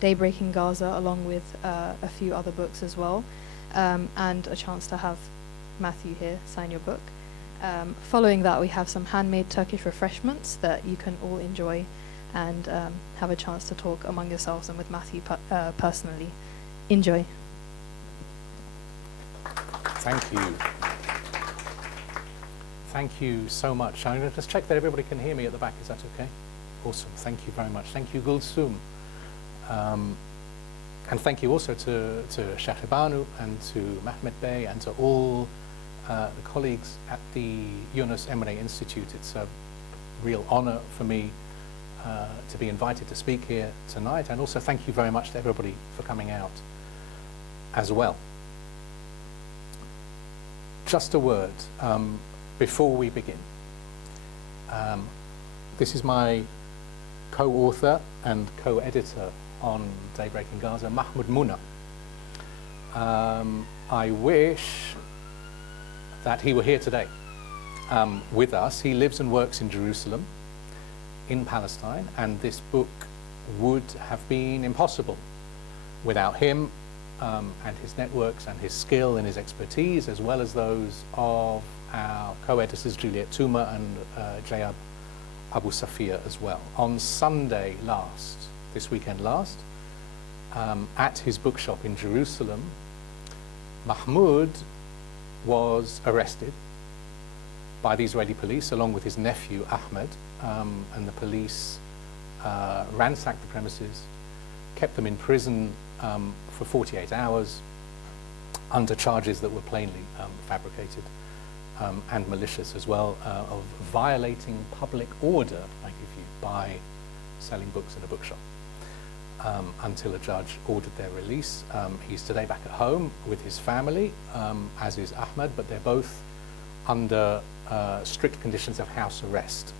Daybreak in Gaza, along with a few other books as well, and a chance to have Matthew here sign your book. Following that, we have some handmade Turkish refreshments that you can all enjoy and have a chance to talk among yourselves and with Matthew personally. Enjoy. Thank you. Thank you so much. I'm going to just check that everybody can hear me at the back. Is that okay? Awesome. Thank you very much. Thank you, Gulsum. And thank you also to Shahibanu and to Mahmoud Bey and to all the colleagues at the Yunus Emre Enstitüsü. It's a real honor for me to be invited to speak here tonight, and also thank you very much to everybody for coming out as well. Just a word before we begin. This is my co-author and co-editor on Daybreak in Gaza, Mahmoud Muna. I wish that he were here today with us. He lives and works in Jerusalem, in Palestine, and this book would have been impossible without him and his networks and his skill and his expertise, as well as those of our co-editors Juliette, Touma and Jayyab, Abusafia as well. On Sunday last, this weekend last, at his bookshop in Jerusalem, Mahmoud was arrested by the Israeli police along with his nephew Ahmed, and the police ransacked the premises, kept them in prison for 48 hours under charges that were plainly fabricated and malicious as well, of violating public order, I give you, by selling books in a bookshop, until a judge ordered their release. He's today back at home with his family, as is Ahmed, but they're both under strict conditions of house arrest.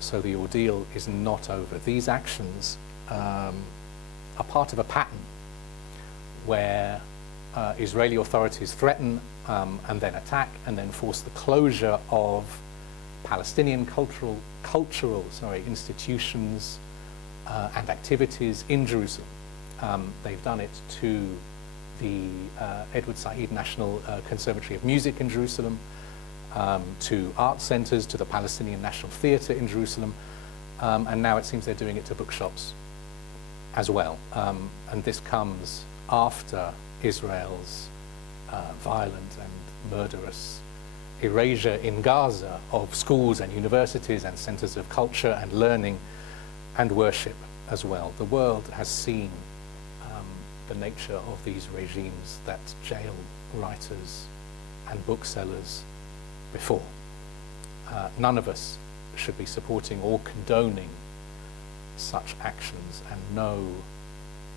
So the ordeal is not over. These actions are part of a pattern where Israeli authorities threaten and then attack and then force the closure of Palestinian cultural institutions and activities in Jerusalem. They've done it to the Edward Said National Conservatory of Music in Jerusalem, to art centers, to the Palestinian National Theatre in Jerusalem, and now it seems they're doing it to bookshops as well. And this comes after Israel's violent and murderous erasure in Gaza of schools and universities and centers of culture and learning and worship as well. The world has seen the nature of these regimes that jail writers and booksellers before. None of us should be supporting or condoning such actions, and no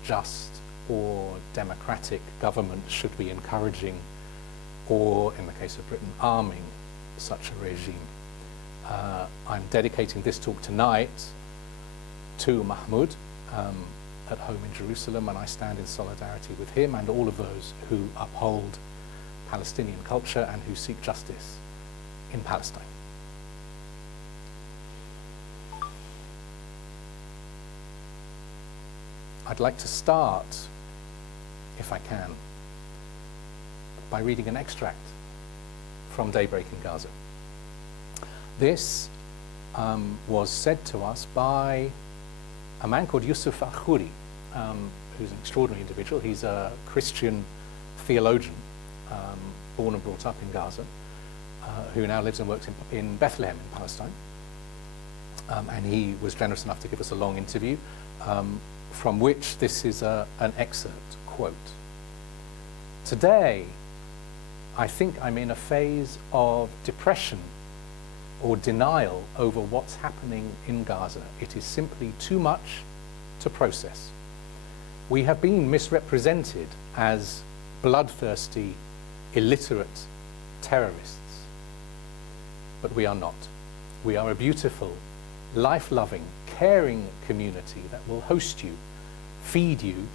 just or democratic government should be encouraging or, in the case of Britain, arming such a regime. I'm dedicating this talk tonight to Mahmoud at home in Jerusalem, and I stand in solidarity with him and all of those who uphold Palestinian culture and who seek justice in Palestine. I'd like to start, if I can, by reading an extract from Daybreak in Gaza. This was said to us by a man called Yusuf Akhuri, who's an extraordinary individual. He's a Christian theologian, born and brought up in Gaza, who now lives and works in Bethlehem in Palestine. And he was generous enough to give us a long interview, from which this is an excerpt, quote. Today, I think I'm in a phase of depression or denial over what's happening in Gaza. It is simply too much to process. We have been misrepresented as bloodthirsty, illiterate terrorists, but we are not. We are a beautiful, life-loving, caring community that will host you, feed you,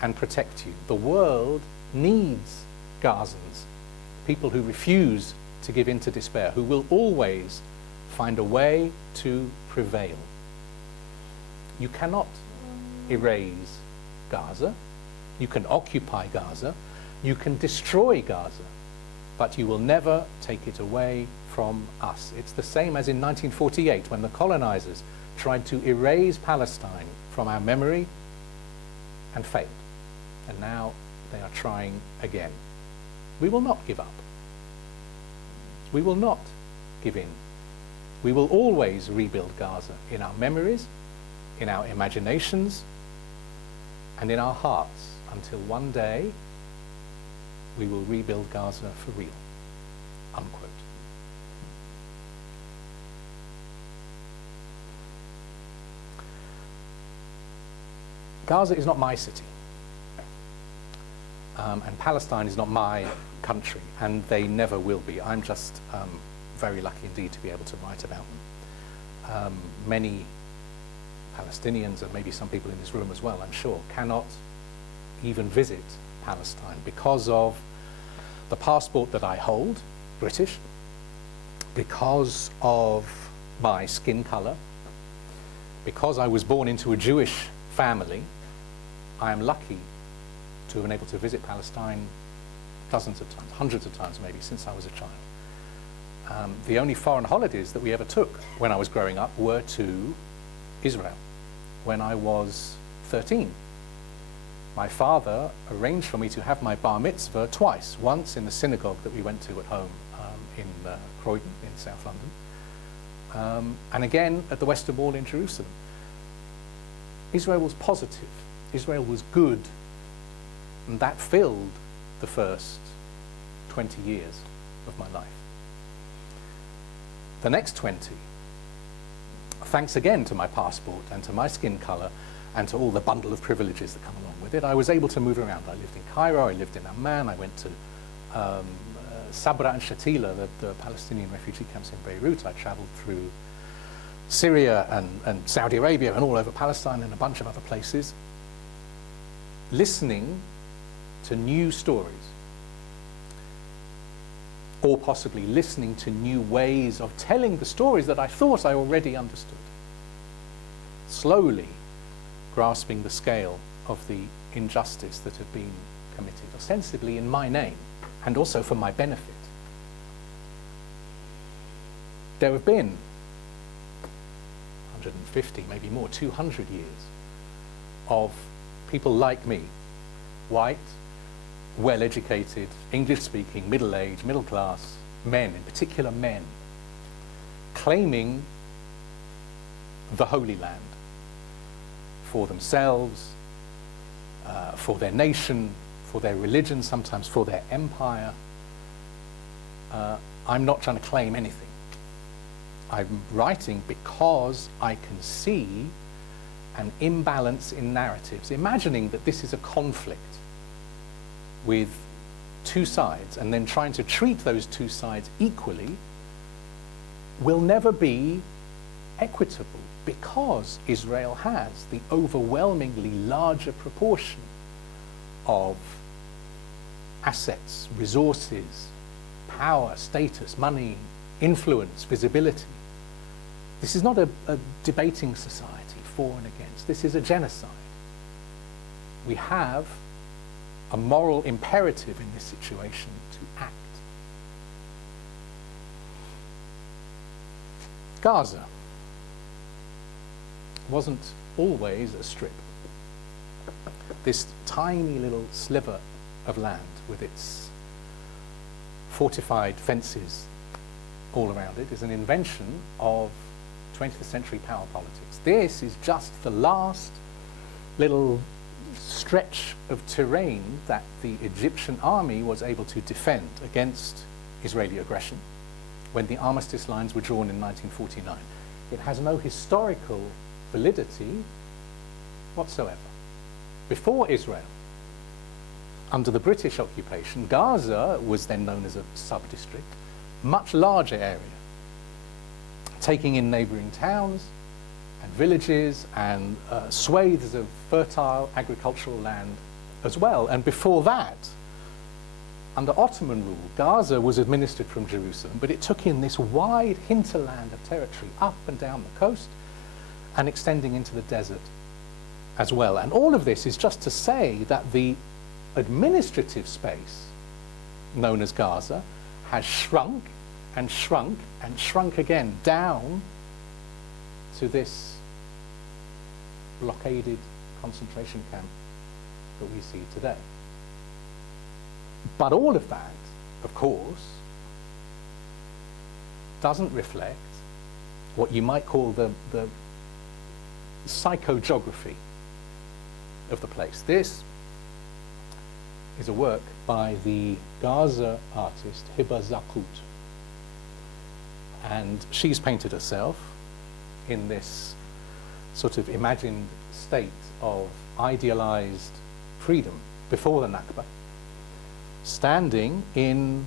and protect you. The world needs Gazans, people who refuse to give in to despair, who will always find a way to prevail. You cannot erase Gaza, you can occupy Gaza, you can destroy Gaza, but you will never take it away from us. It's the same as in 1948 when the colonizers tried to erase Palestine from our memory and failed. And now they are trying again. We will not give up. We will not give in. We will always rebuild Gaza in our memories, in our imaginations, and in our hearts until one day we will rebuild Gaza for real. Unquote. Gaza is not my city, and Palestine is not my country, and they never will be. I'm just very lucky indeed to be able to write about them. Many Palestinians, and maybe some people in this room as well, I'm sure, cannot even visit Palestine because of the passport that I hold, British, because of my skin colour, because I was born into a Jewish family. I am lucky to have been able to visit Palestine dozens of times, hundreds of times maybe, since I was a child. The only foreign holidays that we ever took when I was growing up were to Israel when I was 13. My father arranged for me to have my bar mitzvah twice, once in the synagogue that we went to at home in Croydon in South London, and again at the Western Wall in Jerusalem. Israel was positive, Israel was good, and that filled the first 20 years of my life. The next 20, thanks again to my passport and to my skin colour and to all the bundle of privileges that come along with it, I was able to move around. I lived in Cairo, I lived in Amman, I went to Sabra and Shatila, the Palestinian refugee camps in Beirut. I travelled through Syria and Saudi Arabia and all over Palestine and a bunch of other places, listening to new stories, or possibly listening to new ways of telling the stories that I thought I already understood. Slowly grasping the scale of the injustice that had been committed, ostensibly in my name, and also for my benefit. There have been 150, maybe more, 200 years of people like me, white, well-educated, English-speaking, middle-aged, middle-class men, in particular men, claiming the Holy Land for themselves, for their nation, for their religion, sometimes for their empire. I'm not trying to claim anything. I'm writing because I can see an imbalance in narratives, imagining that this is a conflict with two sides and then trying to treat those two sides equally will never be equitable, because Israel has the overwhelmingly larger proportion of assets, resources, power, status, money, influence, visibility. This is not a debating society, for and against. This is a genocide. We have a moral imperative in this situation to act. Gaza wasn't always a strip. This tiny little sliver of land with its fortified fences all around it is an invention of 20th century power politics. This is just the last little stretch of terrain that the Egyptian army was able to defend against Israeli aggression when the armistice lines were drawn in 1949. It has no historical validity whatsoever. Before Israel, under the British occupation, Gaza was then known as a sub-district, much larger area, taking in neighbouring towns and villages and swathes of fertile agricultural land as well. And before that, under Ottoman rule, Gaza was administered from Jerusalem, but it took in this wide hinterland of territory up and down the coast and extending into the desert as well. And all of this is just to say that the administrative space known as Gaza has shrunk and shrunk and shrunk again down to this blockaded concentration camp that we see today. But all of that, of course, doesn't reflect what you might call the psychogeography of the place. This is a work by the Gaza artist Hiba Zakut. And she's painted herself in this sort of imagined state of idealized freedom before the Nakba, standing in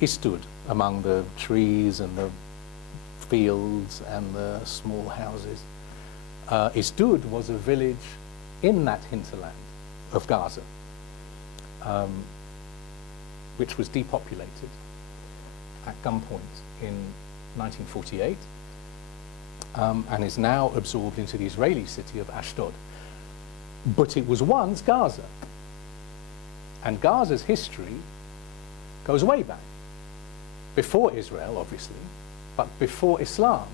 Istud, among the trees and the fields and the small houses. Istud was a village in that hinterland of Gaza, which was depopulated at gunpoint in 1948 and is now absorbed into the Israeli city of Ashdod. But it was once Gaza. And Gaza's history goes way back. Before Israel, obviously, but before Islam,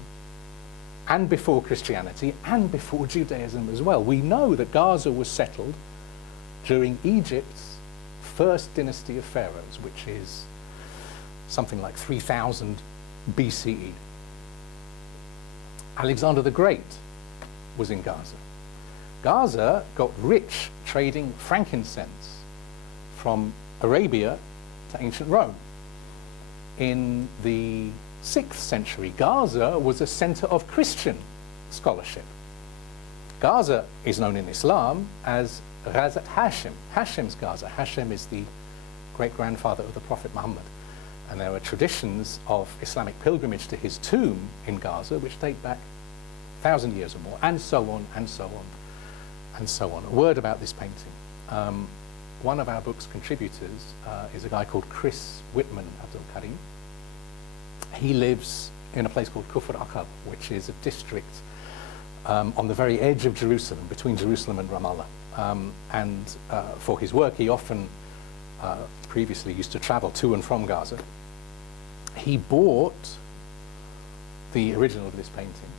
and before Christianity, and before Judaism as well. We know that Gaza was settled during Egypt's first dynasty of pharaohs, which is something like 3000 BCE. Alexander the Great was in Gaza. Gaza got rich trading frankincense from Arabia to ancient Rome. In the 6th century, Gaza was a center of Christian scholarship. Gaza is known in Islam as Ghazat Hashem, Hashem's Gaza. Hashem is the great-grandfather of the Prophet Muhammad. And there are traditions of Islamic pilgrimage to his tomb in Gaza, which date back 1,000 years or more, and so on, and so on, and so on. A word about this painting. One of our book's contributors is a guy called Chris Whitman Abdul Karim. He lives in a place called Kufr Aqab, which is a district on the very edge of Jerusalem, between Jerusalem and Ramallah. And for his work, he often previously used to travel to and from Gaza. He bought the original of this painting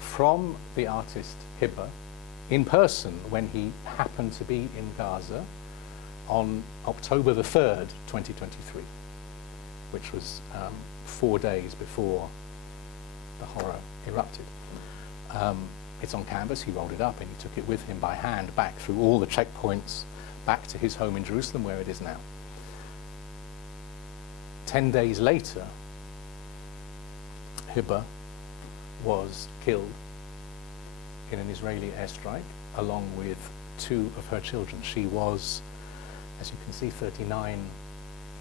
from the artist Hiba in person when he happened to be in Gaza on October the 3rd, 2023, which was 4 days before the horror erupted. It's on canvas. He rolled it up and he took it with him by hand back through all the checkpoints back to his home in Jerusalem, where it is now. 10 days later, Hiba was killed in an Israeli airstrike along with 2 of her children. She was, as you can see, 39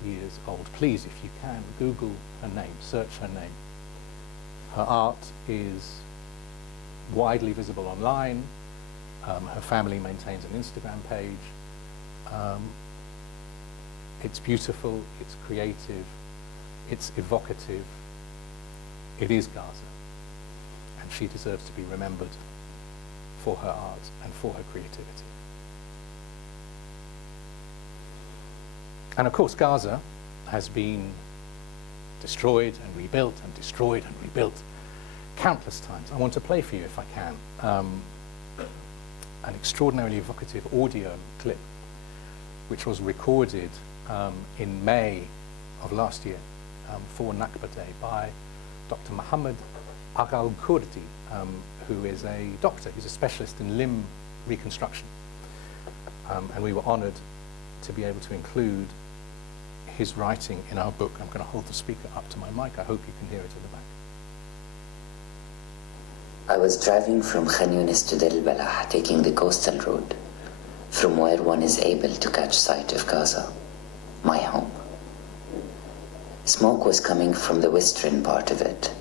years old. Please, if you can, Google her name, search her name. Her art is widely visible online. Her family maintains an Instagram page. It's beautiful, it's creative, it's evocative. It is Gaza. And she deserves to be remembered for her art and for her creativity. And of course, Gaza has been destroyed and rebuilt and destroyed and rebuilt countless times. I want to play for you, if I can, an extraordinarily evocative audio clip which was recorded in May of last year for Nakba Day by Dr. Mohammed Aghal-Kurdi, who is a doctor. He's a specialist in limb reconstruction. And we were honored to be able to include his writing in our book. I'm going to hold the speaker up to my mic. I hope you can hear it at the back. I was driving from Khan Yunis to Deir al-Balah, taking the coastal road, from where one is able to catch sight of Gaza, my home. Smoke was coming from the western part of it,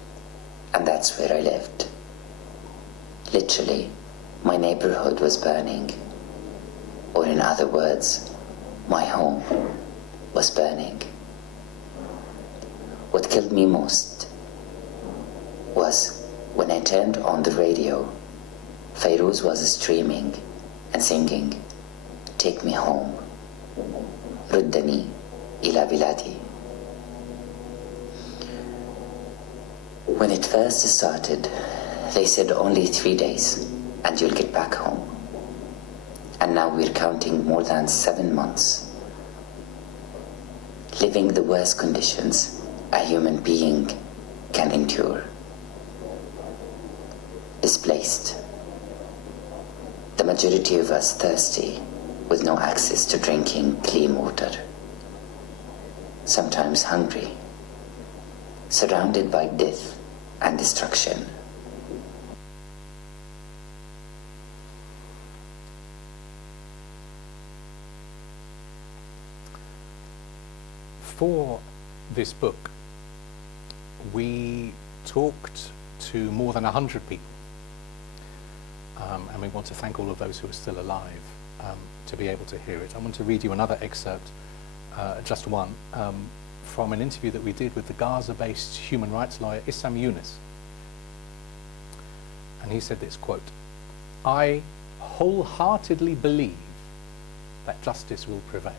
and that's where I lived. Literally, my neighborhood was burning, or in other words, my home was burning. What killed me most was when I turned on the radio, Fairuz was streaming and singing, "Take me home, ruddani ila biladi." When it first started, they said only 3 days and you'll get back home. And now we're counting more than 7 months, living the worst conditions a human being can endure. Displaced, the majority of us thirsty with no access to drinking clean water, sometimes hungry, surrounded by death and destruction. For this book, we talked to more than 100 people, and we want to thank all of those who are still alive to be able to hear it. I want to read you another excerpt, just one, from an interview that we did with the Gaza-based human rights lawyer Yunus. And he said this, quote, "I wholeheartedly believe that justice will prevail.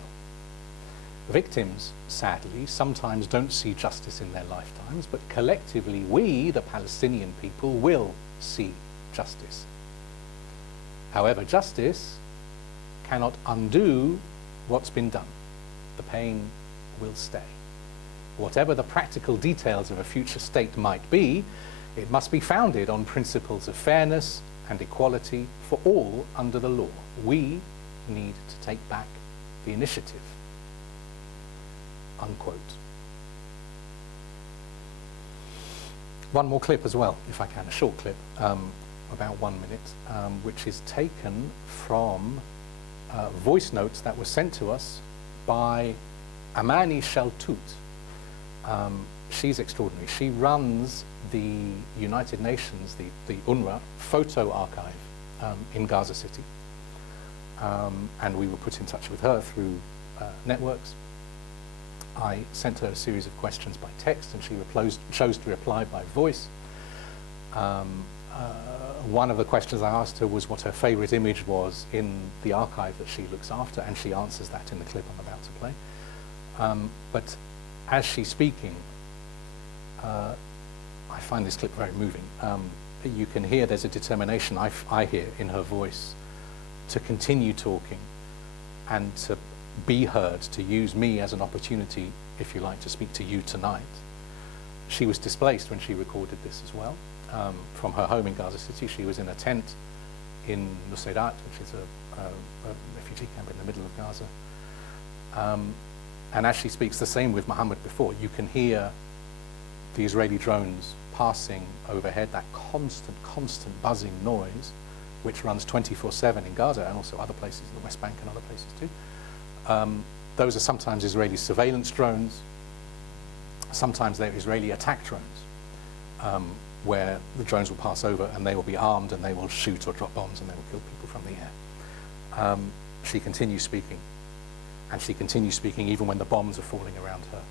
Victims, sadly, sometimes don't see justice in their lifetimes, but collectively we, the Palestinian people, will see justice. However, justice cannot undo what's been done. The pain will stay. Whatever the practical details of a future state might be, it must be founded on principles of fairness and equality for all under the law. We need to take back the initiative." Unquote. One more clip as well, if I can, a short clip, about 1 minute, which is taken from voice notes that were sent to us by Amani Shaltut. She's extraordinary. She runs the United Nations, the UNRWA photo archive in Gaza City. And we were put in touch with her through networks. I sent her a series of questions by text, and she chose to reply by voice. One of the questions I asked her was what her favorite image was in the archive that she looks after, and she answers that in the clip I'm about to play. But as she's speaking, I find this clip very moving. You can hear there's a determination I hear in her voice to continue talking and to be heard, to use me as an opportunity, if you like, to speak to you tonight. She was displaced when she recorded this as well. From her home in Gaza City, she was in a tent in Nusayrat, which is a refugee camp in the middle of Gaza. And as she speaks, the same with Mahmoud before, you can hear the Israeli drones passing overhead, that constant buzzing noise, which runs 24/7 in Gaza and also other places, the West Bank and other places too. Those are sometimes Israeli surveillance drones, sometimes they're Israeli attack drones, where the drones will pass over and they will be armed and they will shoot or drop bombs and they will kill people from the air. She continues speaking, and she continues speaking even when the bombs are falling around her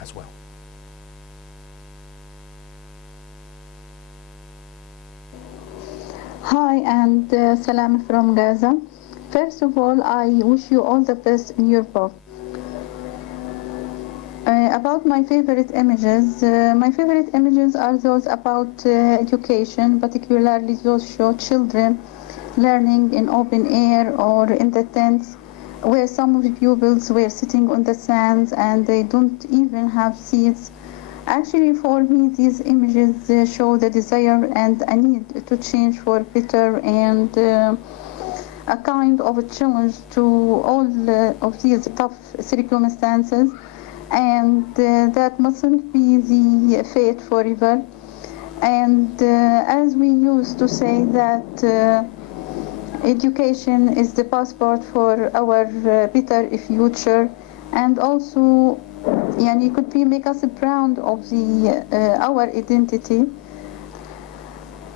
as well. Hi, and salam from Gaza. First of all, I wish you all the best in your book. About my favorite images are those about education, particularly those show children learning in open air or in the tents, where some of the pupils were sitting on the sands and they don't even have seats. Actually, for me, these images show the desire and a need to change for better, and a kind of a challenge to all of these tough circumstances, and that mustn't be the fate forever. And as we used to say that education is the passport for our better future, and also it could be make us proud of our identity.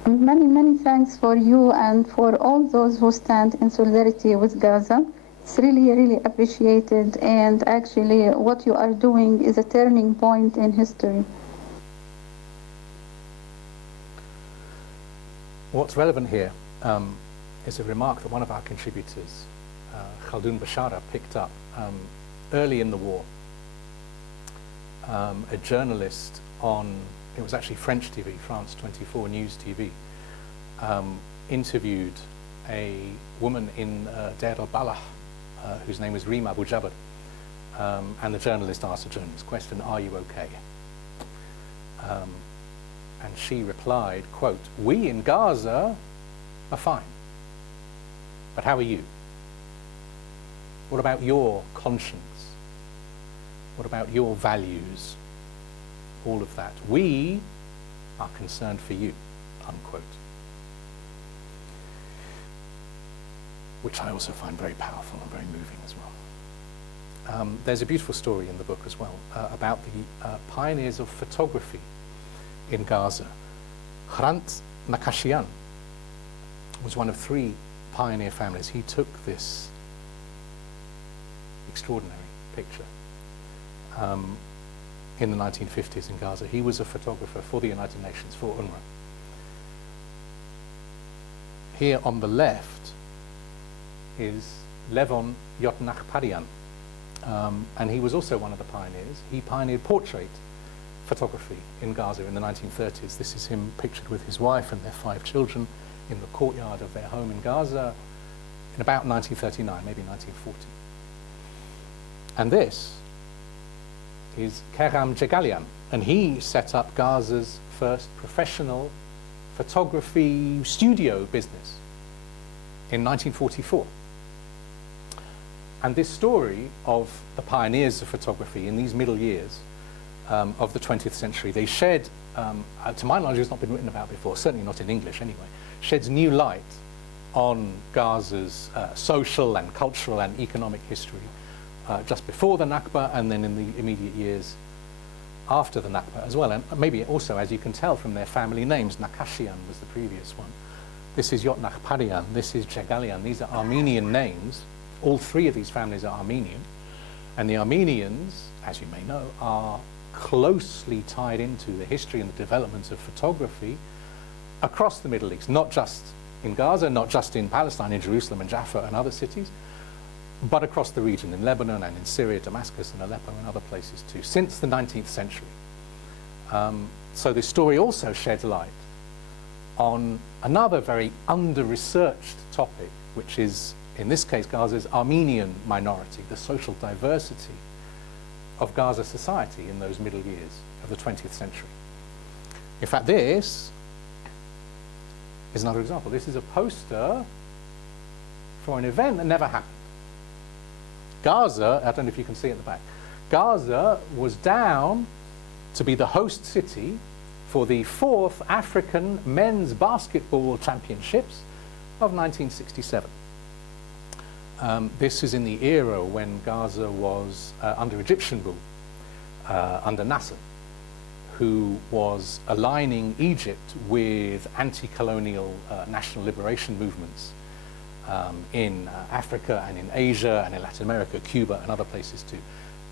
Many thanks for you and for all those who stand in solidarity with Gaza. It's really appreciated, and actually what you are doing is a turning point in history. what's relevant here is a remark that one of our contributors, Khaldun Bashara, picked up early in the war. A journalist on, it was actually French TV, France 24 News TV, interviewed a woman in Deir al-Balah, whose name was Rima Abu Jabr. And the journalist asked a journalist question, "Are you okay?" And she replied, quote, "We in Gaza are fine. But how are you? What about your conscience? What about your values? All of that. We are concerned for you," unquote. Which I also find very powerful and very moving as well. There's a beautiful story in the book as well about the pioneers of photography in Gaza. Hrant Nakashian was one of 3 pioneer families. He took this extraordinary picture in the 1950s in Gaza. He was a photographer for the United Nations, for UNRWA. Here on the left is Levon Yotnachparian, and he was also one of the pioneers. He pioneered portrait photography in Gaza in the 1930s. This is him pictured with his wife and their 5 children in the courtyard of their home in Gaza in about 1939, maybe 1940. And this is Kerem Cegalian, and he set up Gaza's first professional photography studio business in 1944. And this story of the pioneers of photography in these middle years of the 20th century, they shed, to my knowledge, it's not been written about before, certainly not in English anyway, sheds new light on Gaza's social and cultural and economic history just before the Nakba and then in the immediate years after the Nakba as well. And maybe also, as you can tell from their family names, Nakashian was the previous one. This is Yotnachparian, this is Cegalian. These are Armenian names. All 3 of these families are Armenian. And the Armenians, as you may know, are closely tied into the history and the development of photography across the Middle East, not just in Gaza, not just in Palestine, in Jerusalem and Jaffa and other cities, but across the region, in Lebanon and in Syria, Damascus and Aleppo and other places too, since the 19th century. So this story also sheds light on another very under-researched topic, which is, in this case, Gaza's Armenian minority, the social diversity of Gaza society in those middle years of the 20th century. In fact, this is another example. This is a poster for an event that never happened. Gaza, I don't know if you can see at the back, Gaza was down to be the host city for the 4th African Men's Basketball Championships of 1967. This is in the era when Gaza was under Egyptian rule, under Nasser, who was aligning Egypt with anti-colonial national liberation movements in Africa and in Asia and in Latin America, Cuba and other places too.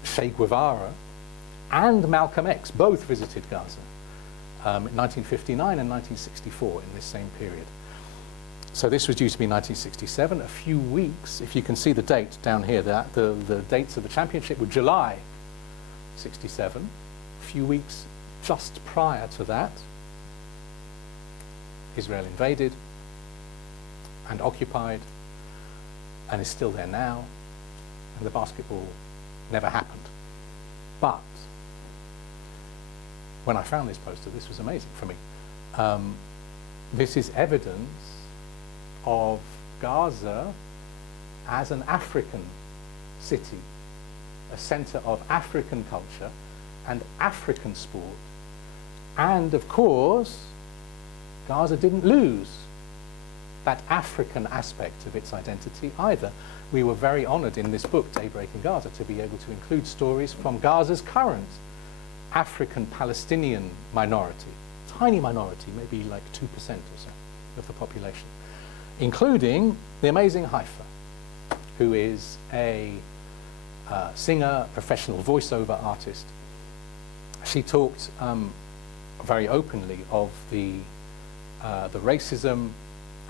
Che Guevara and Malcolm X both visited Gaza in 1959 and 1964 in this same period. So this was due to be 1967, a few weeks, if you can see the date down here, the dates of the championship were July 67, a few weeks just prior to that, Israel invaded and occupied and is still there now, and the basketball never happened. But when I found this poster, this was amazing for me. This is evidence of Gaza as an African city, a center of African culture and African sport. And of course, Gaza didn't lose that African aspect of its identity either. We were very honored in this book, Daybreak in Gaza, to be able to include stories from Gaza's current African Palestinian minority, tiny minority, maybe like 2% or so of the population, including the amazing Haifa, who is a singer, professional voiceover artist. She talked very openly of the the racism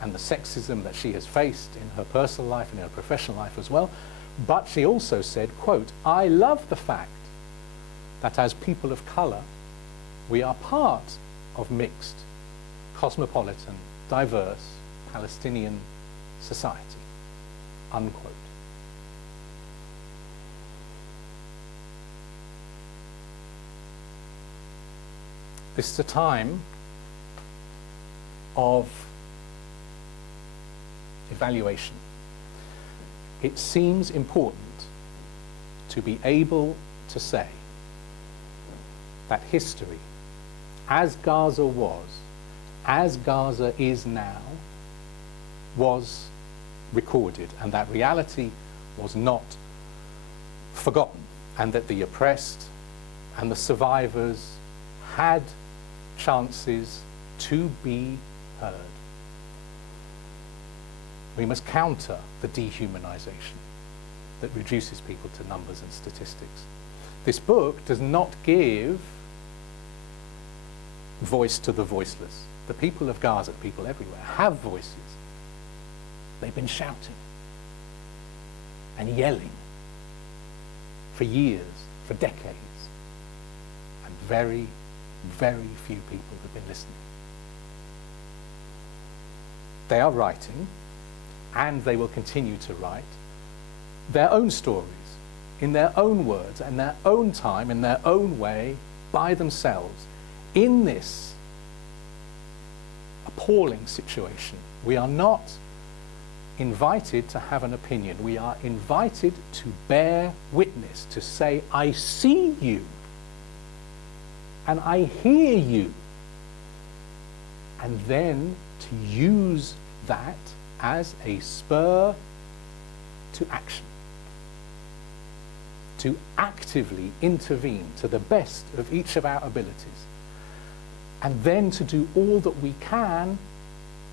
and the sexism that she has faced in her personal life and in her professional life as well. But she also said, quote, "I love the fact that as people of colour, we are part of mixed, cosmopolitan, diverse Palestinian society," unquote. This is a time of evaluation. It seems important to be able to say that history, as Gaza was, as Gaza is now, was recorded, and that reality was not forgotten, and that the oppressed and the survivors had chances to be heard. We must counter the dehumanization that reduces people to numbers and statistics. This book does not give voice to the voiceless. The people of Gaza, people everywhere, have voices. They've been shouting and yelling for years, for decades, and very, very few people have been listening. They are writing, and they will continue to write, their own stories, in their own words, in their own time, in their own way, by themselves, in this appalling situation. We are not invited to have an opinion. We are invited to bear witness, to say, I see you, and I hear you, and then to use that as a spur to action, to actively intervene to the best of each of our abilities, and then to do all that we can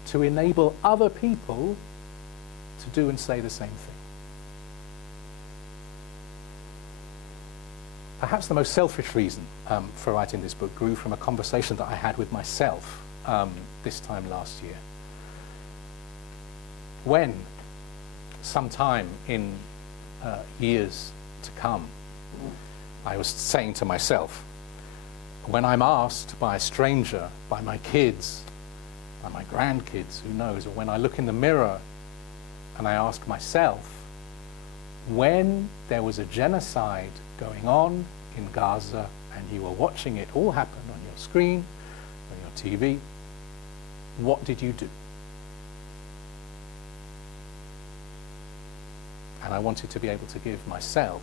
to enable other people to do and say the same thing. Perhaps the most selfish reason for writing this book grew from a conversation that I had with myself this time last year. When, sometime in years to come, I was saying to myself, when I'm asked by a stranger, by my kids, by my grandkids, who knows, or when I look in the mirror and I ask myself, when there was a genocide going on in Gaza and you were watching it all happen on your screen, on your TV, what did you do? And I wanted to be able to give myself,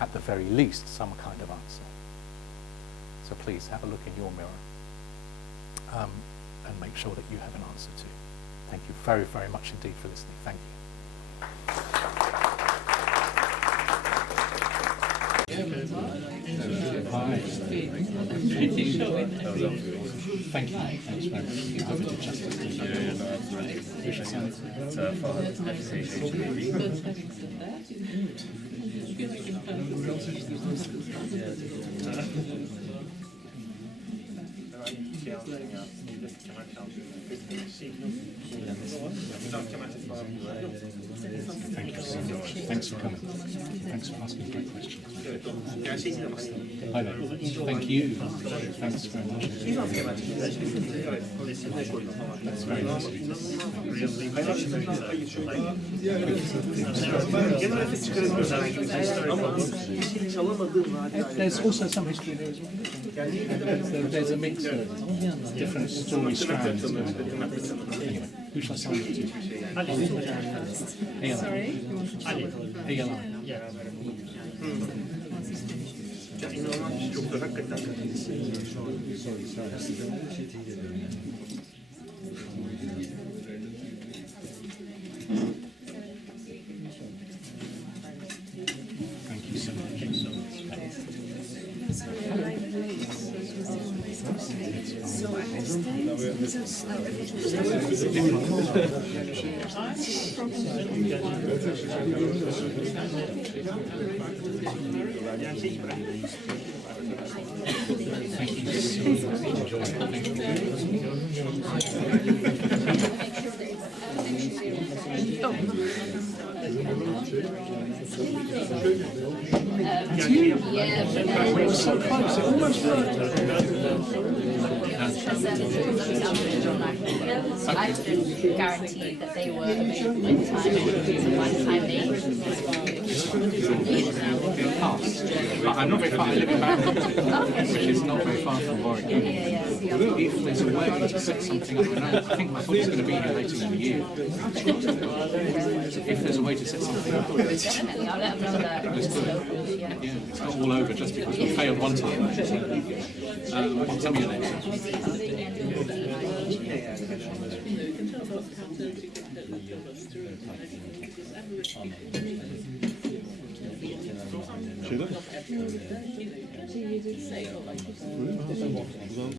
at the very least, some kind of answer. So please have a look in your mirror and make sure that you have an answer too. Thank you very, very much indeed for listening. Thank you. Hi. Thank you. Thank you. Thanks very much. I did justice. Thank you so much. Thanks for coming. Thanks for asking great questions. Hi there. Thank you. Thanks very much. That's very nice of you. There's also some history there as well. There's a mix of different story strands. Anyway, who shall I sign it to? Sorry? Thank you so much. I couldn't guarantee that they were available in time. By the time they But I'm not very far. I live in Barrington, which is not very far from Warwick. If there's a way to set something up, and I think my book's going to be here later in the year. If there's a way to set something up, definitely, I'll let them know that. let's do it. Yeah, it's not all over just because we failed one time. Tell me your name. Sheila?